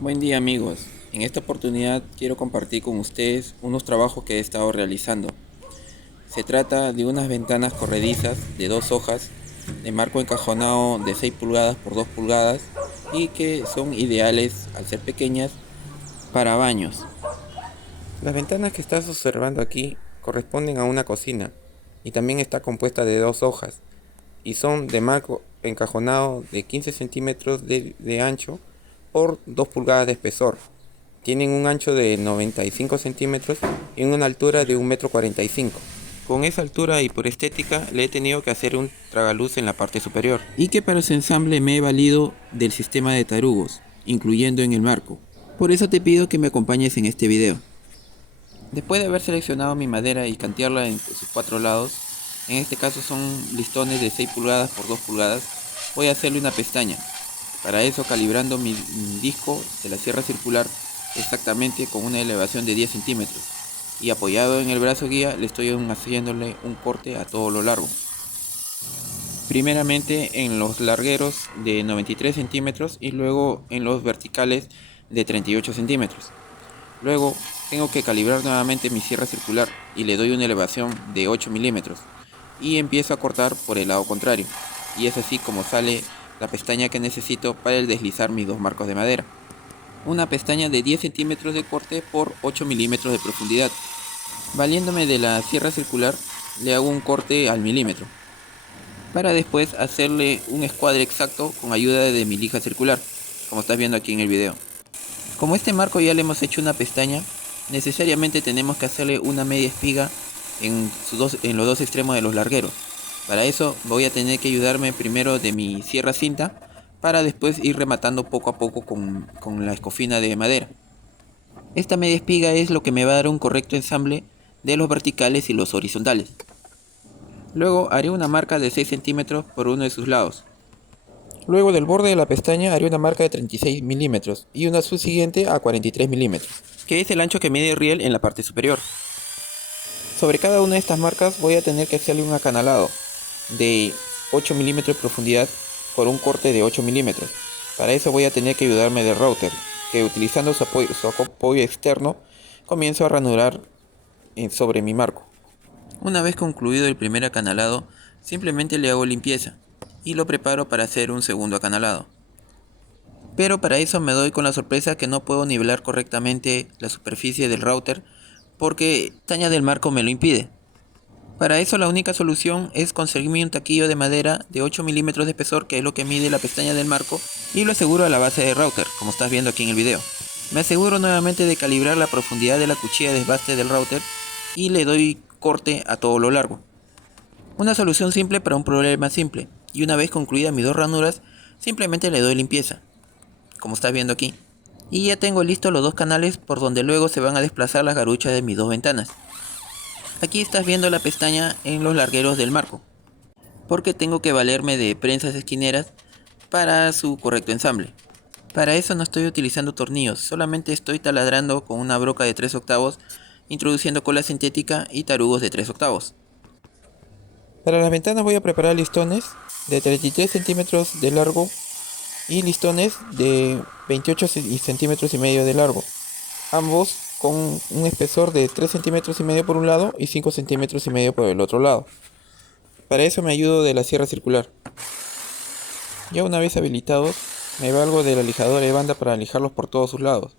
Buen día amigos, en esta oportunidad quiero compartir con ustedes unos trabajos que he estado realizando. Se trata de unas ventanas corredizas de 2 hojas de marco encajonado de 6 pulgadas por 2 pulgadas y que son ideales al ser pequeñas para baños. Las ventanas que estás observando aquí corresponden a una cocina y también está compuesta de 2 hojas y son de marco encajonado de 15 centímetros de ancho por 2 pulgadas de espesor. Tienen un ancho de 95 centímetros y una altura de 1,45 m. Con esa altura y por estética le he tenido que hacer un tragaluz en la parte superior. Y que para su ensamble me he valido del sistema de tarugos, incluyendo en el marco. Por eso te pido que me acompañes en este video. Después de haber seleccionado mi madera y cantearla en sus 4 lados, en este caso son listones de 6 pulgadas por 2 pulgadas, voy a hacerle una pestaña. Para eso calibrando mi disco de la sierra circular exactamente con una elevación de 10 centímetros y apoyado en el brazo guía le estoy haciéndole un corte a todo lo largo. Primeramente en los largueros de 93 centímetros y luego en los verticales de 38 centímetros. Luego tengo que calibrar nuevamente mi sierra circular y le doy una elevación de 8 milímetros y empiezo a cortar por el lado contrario, y es así como sale la pestaña que necesito para el deslizar mis dos marcos de madera. Una pestaña de 10 centímetros de corte por 8 milímetros de profundidad. Valiéndome de la sierra circular le hago un corte al milímetro para después hacerle un escuadre exacto con ayuda de mi lija circular, como estás viendo aquí en el video. Como este marco ya le hemos hecho una pestaña, necesariamente tenemos que hacerle una media espiga en los dos extremos de los largueros. Para eso voy a tener que ayudarme primero de mi sierra cinta para después ir rematando poco a poco con la escofina de madera. Esta media espiga es lo que me va a dar un correcto ensamble de los verticales y los horizontales. Luego haré una marca de 6 centímetros por uno de sus lados. Luego del borde de la pestaña haré una marca de 36 milímetros y una subsiguiente a 43 milímetros, que es el ancho que mide el riel en la parte superior. Sobre cada una de estas marcas voy a tener que hacerle un acanalado de 8 milímetros de profundidad por un corte de 8 milímetros. Para eso voy a tener que ayudarme del router, que utilizando su apoyo externo comienzo a ranurar sobre mi marco. Una vez concluido el primer acanalado, simplemente le hago limpieza y lo preparo para hacer un segundo acanalado. Pero para eso me doy con la sorpresa que no puedo nivelar correctamente la superficie del router porque la pestaña del marco me lo impide. Para eso la única solución es conseguirme un taquillo de madera de 8 milímetros de espesor, que es lo que mide la pestaña del marco, y lo aseguro a la base del router, como estás viendo aquí en el video. Me aseguro nuevamente de calibrar la profundidad de la cuchilla de desbaste del router y le doy corte a todo lo largo. Una solución simple para un problema simple, y una vez concluidas mis dos ranuras, simplemente le doy limpieza, como estás viendo aquí. Y ya tengo listos los dos canales por donde luego se van a desplazar las garuchas de mis dos ventanas. Aquí estás viendo la pestaña en los largueros del marco, porque tengo que valerme de prensas esquineras para su correcto ensamble. Para eso no estoy utilizando tornillos, solamente estoy taladrando con una broca de 3/8, introduciendo cola sintética y tarugos de 3/8. Para las ventanas voy a preparar listones de 33 centímetros de largo y listones de 28 centímetros y medio de largo, ambos con un espesor de 3 centímetros y medio por un lado y 5 centímetros y medio por el otro lado. Para eso me ayudo de la sierra circular. Ya una vez habilitados, me valgo de la lijadora de banda para lijarlos por todos sus lados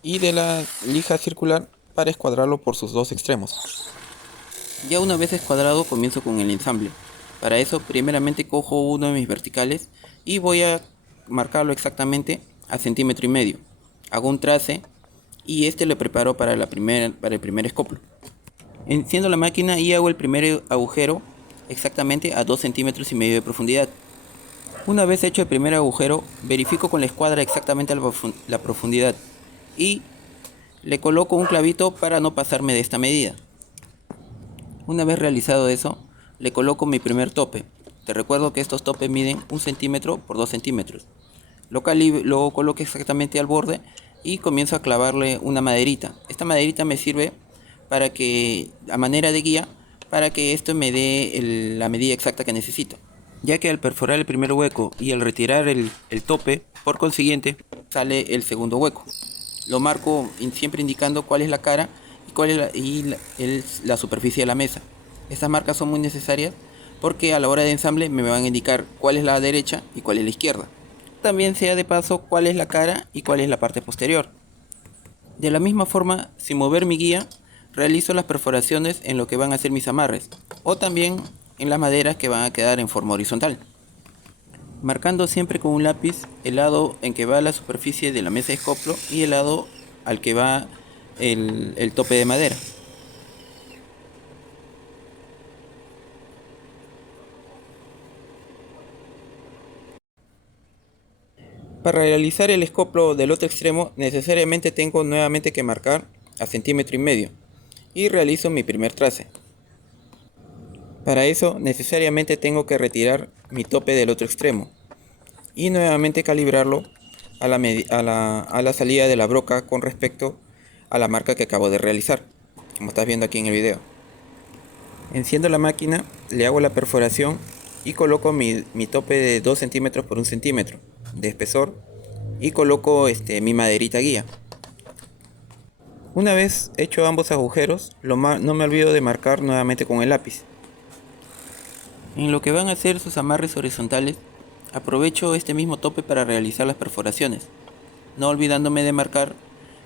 y de la lija circular para escuadrarlo por sus dos extremos. Ya una vez escuadrado comienzo con el ensamble. Para eso primeramente cojo uno de mis verticales y voy a marcarlo exactamente a 1,5 cm. Hago un trace y este lo preparo para el primer escoplo. Enciendo la máquina y hago el primer agujero exactamente a 2,5 cm de profundidad. Una vez hecho el primer agujero, verifico con la escuadra exactamente la profundidad y le coloco un clavito para no pasarme de esta medida. Una vez realizado eso, le coloco mi primer tope. Te recuerdo que estos topes miden 1 centímetro por 2 centímetros. Lo coloco exactamente al borde y comienzo a clavarle una maderita. Esta maderita me sirve para que, a manera de guía, para que esto me dé la medida exacta que necesito. Ya que al perforar el primer hueco y al retirar el tope, por consiguiente, sale el segundo hueco. Lo marco siempre indicando cuál es la cara y cuál es la superficie de la mesa. Estas marcas son muy necesarias porque a la hora de ensamble me van a indicar cuál es la derecha y cuál es la izquierda. También sea de paso cuál es la cara y cuál es la parte posterior. De la misma forma, sin mover mi guía, realizo las perforaciones en lo que van a ser mis amarres o también en las maderas que van a quedar en forma horizontal, marcando siempre con un lápiz el lado en que va la superficie de la mesa de escoplo y el lado al que va el tope de madera. Para realizar el escoplo del otro extremo necesariamente tengo nuevamente que marcar a 1,5 centímetros y realizo mi primer trace. Para eso necesariamente tengo que retirar mi tope del otro extremo y nuevamente calibrarlo a la salida de la broca con respecto a la marca que acabo de realizar, como estás viendo aquí en el video. Enciendo la máquina, le hago la perforación y coloco mi tope de 2 centímetros por 1 centímetro de espesor y coloco mi maderita guía. Una vez hecho ambos agujeros, no me olvido de marcar nuevamente con el lápiz. En lo que van a ser sus amarres horizontales, aprovecho este mismo tope para realizar las perforaciones, no olvidándome de marcar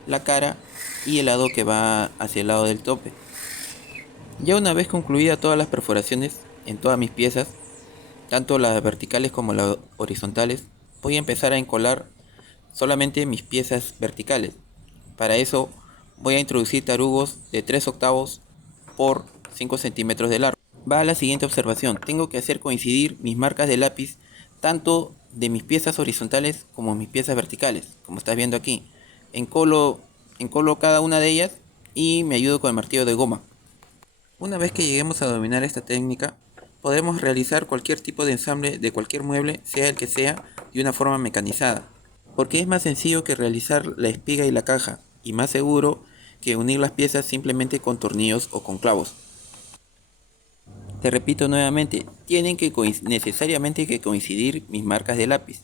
la cara y el lado que va hacia el lado del tope. Ya una vez concluidas todas las perforaciones en todas mis piezas, tanto las verticales como las horizontales, voy a empezar a encolar solamente mis piezas verticales. Para eso voy a introducir tarugos de 3/8 por 5 centímetros de largo. Va a la siguiente observación: tengo que hacer coincidir mis marcas de lápiz tanto de mis piezas horizontales como mis piezas verticales, como estás viendo aquí. Encolo cada una de ellas y me ayudo con el martillo de goma. Una vez que lleguemos a dominar esta técnica, podremos realizar cualquier tipo de ensamble de cualquier mueble, sea el que sea, de una forma mecanizada, porque es más sencillo que realizar la espiga y la caja, y más seguro que unir las piezas simplemente con tornillos o con clavos. Te repito nuevamente, tienen que necesariamente que coincidir mis marcas de lápiz.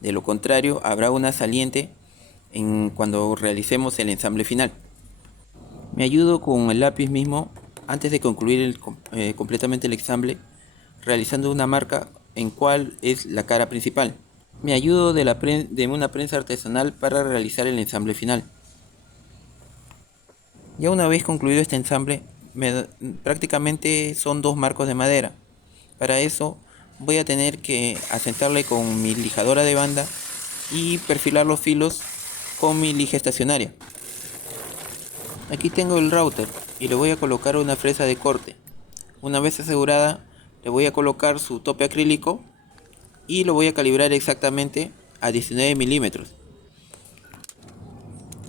De lo contrario, habrá una saliente cuando realicemos el ensamble final. Me ayudo con el lápiz mismo antes de concluir completamente el ensamble, realizando una marca en cuál es la cara principal. Me ayudo de una prensa artesanal para realizar el ensamble final. Ya una vez concluido este ensamble, prácticamente son 2 marcos de madera. Para eso voy a tener que asentarle con mi lijadora de banda y perfilar los filos con mi lija estacionaria. Aquí tengo el router y le voy a colocar una fresa de corte. Una vez asegurada, le voy a colocar su tope acrílico y lo voy a calibrar exactamente a 19 milímetros.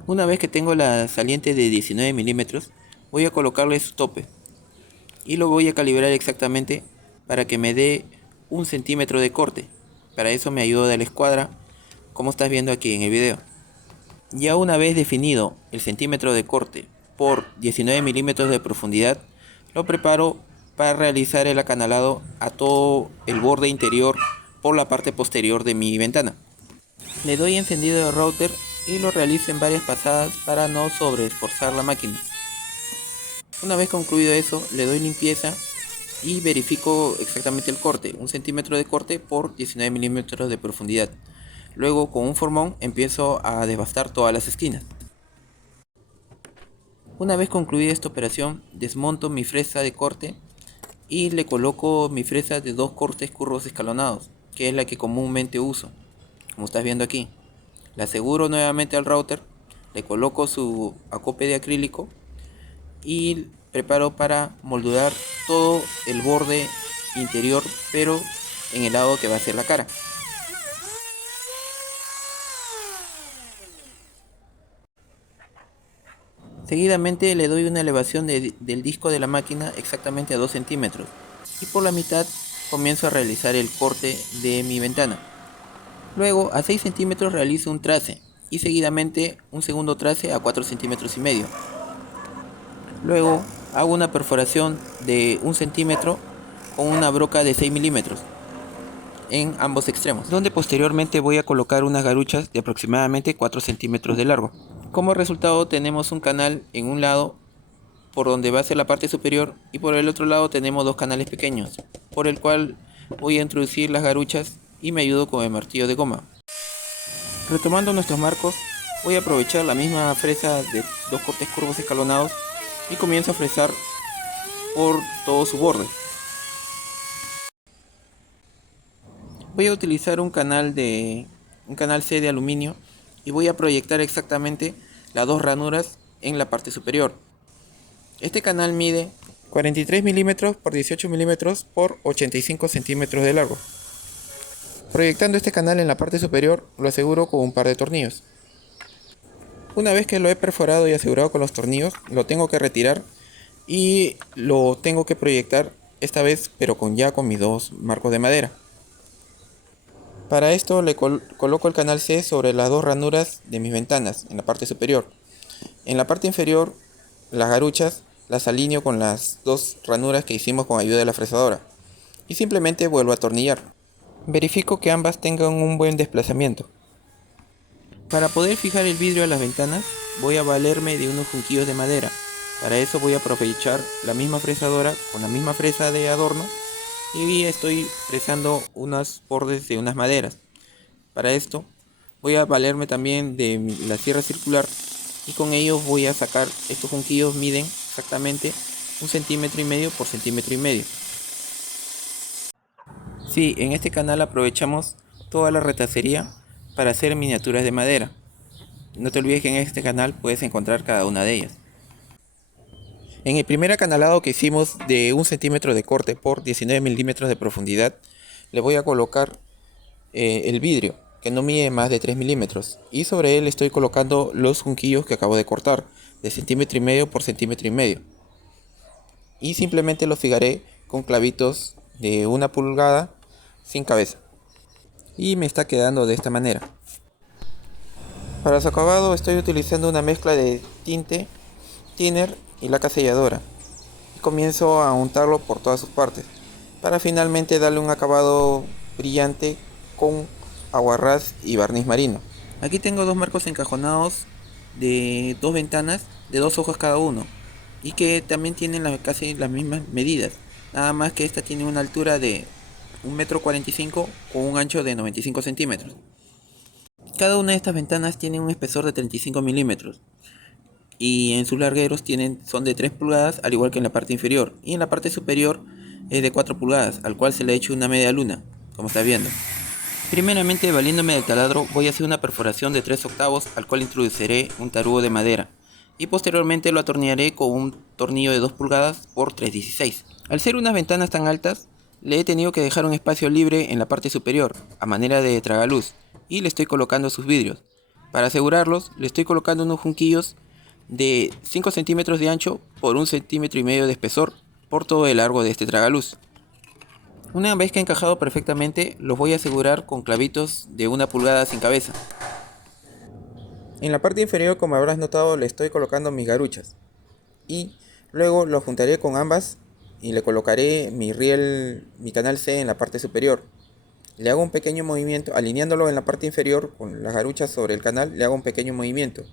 Una vez que tengo la saliente de 19 milímetros, voy a colocarle su tope y lo voy a calibrar exactamente para que me dé 1 centímetro de corte. Para eso me ayudo de la escuadra, como estás viendo aquí en el video. Ya una vez definido el centímetro de corte por 19 milímetros de profundidad, lo preparo para realizar el acanalado a todo el borde interior por la parte posterior de mi ventana. Le doy encendido al router y lo realizo en varias pasadas para no sobreesforzar la máquina. Una vez concluido eso, le doy limpieza y verifico exactamente el corte, 1 centímetro de corte por 19 milímetros de profundidad. Luego con un formón empiezo a devastar todas las esquinas. Una vez concluida esta operación, desmonto mi fresa de corte y le coloco mi fresa de 2 cortes curvos escalonados, que es la que comúnmente uso, como estás viendo aquí. La aseguro nuevamente al router, le coloco su acople de acrílico y preparo para moldurar todo el borde interior, pero en el lado que va a ser la cara. Seguidamente le doy una elevación del disco de la máquina exactamente a 2 centímetros y por la mitad comienzo a realizar el corte de mi ventana. Luego a 6 centímetros realizo un trace y seguidamente un segundo trace a 4 centímetros y medio. Luego hago una perforación de 1 centímetro con una broca de 6 milímetros. en ambos extremos, donde posteriormente voy a colocar unas garuchas de aproximadamente 4 centímetros de largo. Como resultado tenemos un canal en un lado por donde va a ser la parte superior y por el otro lado tenemos dos canales pequeños, por el cual voy a introducir las garuchas y me ayudo con el martillo de goma. Retomando nuestros marcos, voy a aprovechar la misma fresa de dos cortes curvos escalonados y comienzo a fresar por todo su borde. Voy a utilizar un canal C de aluminio y voy a proyectar exactamente las dos ranuras en la parte superior. Este canal mide 43 milímetros por 18 milímetros por 85 centímetros de largo. Proyectando este canal en la parte superior lo aseguro con un par de tornillos. Una vez que lo he perforado y asegurado con los tornillos, lo tengo que retirar y lo tengo que proyectar esta vez, pero con mis dos marcos de madera. Para esto le coloco el canal C sobre las dos ranuras de mis ventanas en la parte superior. En la parte inferior, las garuchas las alineo con las dos ranuras que hicimos con ayuda de la fresadora y simplemente vuelvo a atornillar. Verifico que ambas tengan un buen desplazamiento. Para poder fijar el vidrio a las ventanas, voy a valerme de unos junquillos de madera. Para eso voy a aprovechar la misma fresadora con la misma fresa de adorno y estoy fresando unos bordes de unas maderas. Para esto voy a valerme también de la sierra circular y con ello voy a sacar, estos junquillos miden exactamente 1,5 centímetros por 1,5 centímetros. Sí, en este canal aprovechamos toda la retacería para hacer miniaturas de madera. No te olvides que en este canal puedes encontrar cada una de ellas. En el primer acanalado que hicimos de 1 centímetro de corte por 19 milímetros de profundidad, le voy a colocar el vidrio, que no mide más de 3 milímetros, y sobre él estoy colocando los junquillos que acabo de cortar, de 1,5 centímetros por 1,5 centímetros. Y simplemente los fijaré con clavitos de 1 pulgada sin cabeza. Y me está quedando de esta manera. Para su acabado estoy utilizando una mezcla de tinte, thinner y laca selladora. Y comienzo a untarlo por todas sus partes, para finalmente darle un acabado brillante con aguarrás y barniz marino. Aquí tengo dos marcos encajonados de dos ventanas de 2 ojos cada uno y que también tienen casi las mismas medidas, nada más que esta tiene una altura de 1,45 m con un ancho de 95 centímetros. Cada una de estas ventanas tiene un espesor de 35 milímetros y en sus largueros son de 3 pulgadas, al igual que en la parte inferior, y en la parte superior es de 4 pulgadas, al cual se le ha hecho una media luna, como estás viendo. Primeramente, valiéndome del taladro, voy a hacer una perforación de 3/8, al cual introduciré un tarugo de madera y posteriormente lo atornillaré con un tornillo de 2 pulgadas por 3,16. Al ser unas ventanas tan altas, le he tenido que dejar un espacio libre en la parte superior, a manera de tragaluz, y le estoy colocando sus vidrios. Para asegurarlos, le estoy colocando unos junquillos de 5 centímetros de ancho por 1,5 centímetros de espesor por todo el largo de este tragaluz. Una vez que he encajado perfectamente, los voy a asegurar con clavitos de 1 pulgada sin cabeza. En la parte inferior, como habrás notado, le estoy colocando mis garuchas y luego los juntaré con ambas y le colocaré mi canal C en la parte superior. Le hago un pequeño movimiento, alineándolo en la parte inferior con las garuchas sobre el canal, le hago un pequeño movimiento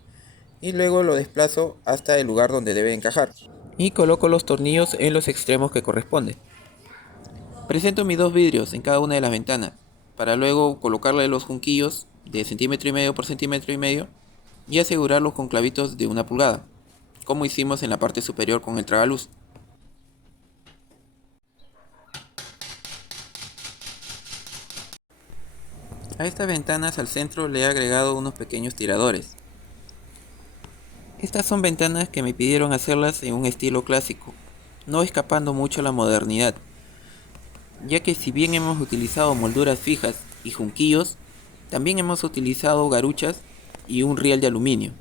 y luego lo desplazo hasta el lugar donde debe encajar y coloco los tornillos en los extremos que corresponden. Presento mis dos vidrios en cada una de las ventanas para luego colocarle los junquillos de 1,5 centímetros por 1,5 centímetros y asegurarlos con clavitos de 1 pulgada, como hicimos en la parte superior con el tragaluz. A estas ventanas al centro le he agregado unos pequeños tiradores. Estas son ventanas que me pidieron hacerlas en un estilo clásico, no escapando mucho a la modernidad, ya que si bien hemos utilizado molduras fijas y junquillos, también hemos utilizado garuchas y un riel de aluminio,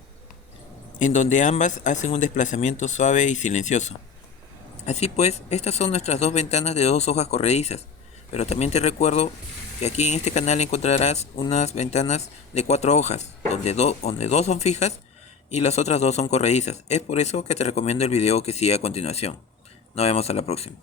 en donde ambas hacen un desplazamiento suave y silencioso. Así pues, estas son nuestras dos ventanas de 2 hojas corredizas, pero también te recuerdo que aquí en este canal encontrarás unas ventanas de 4 hojas, donde dos son fijas y las otras 2 son corredizas. Es por eso que te recomiendo el video que sigue a continuación. Nos vemos a la próxima.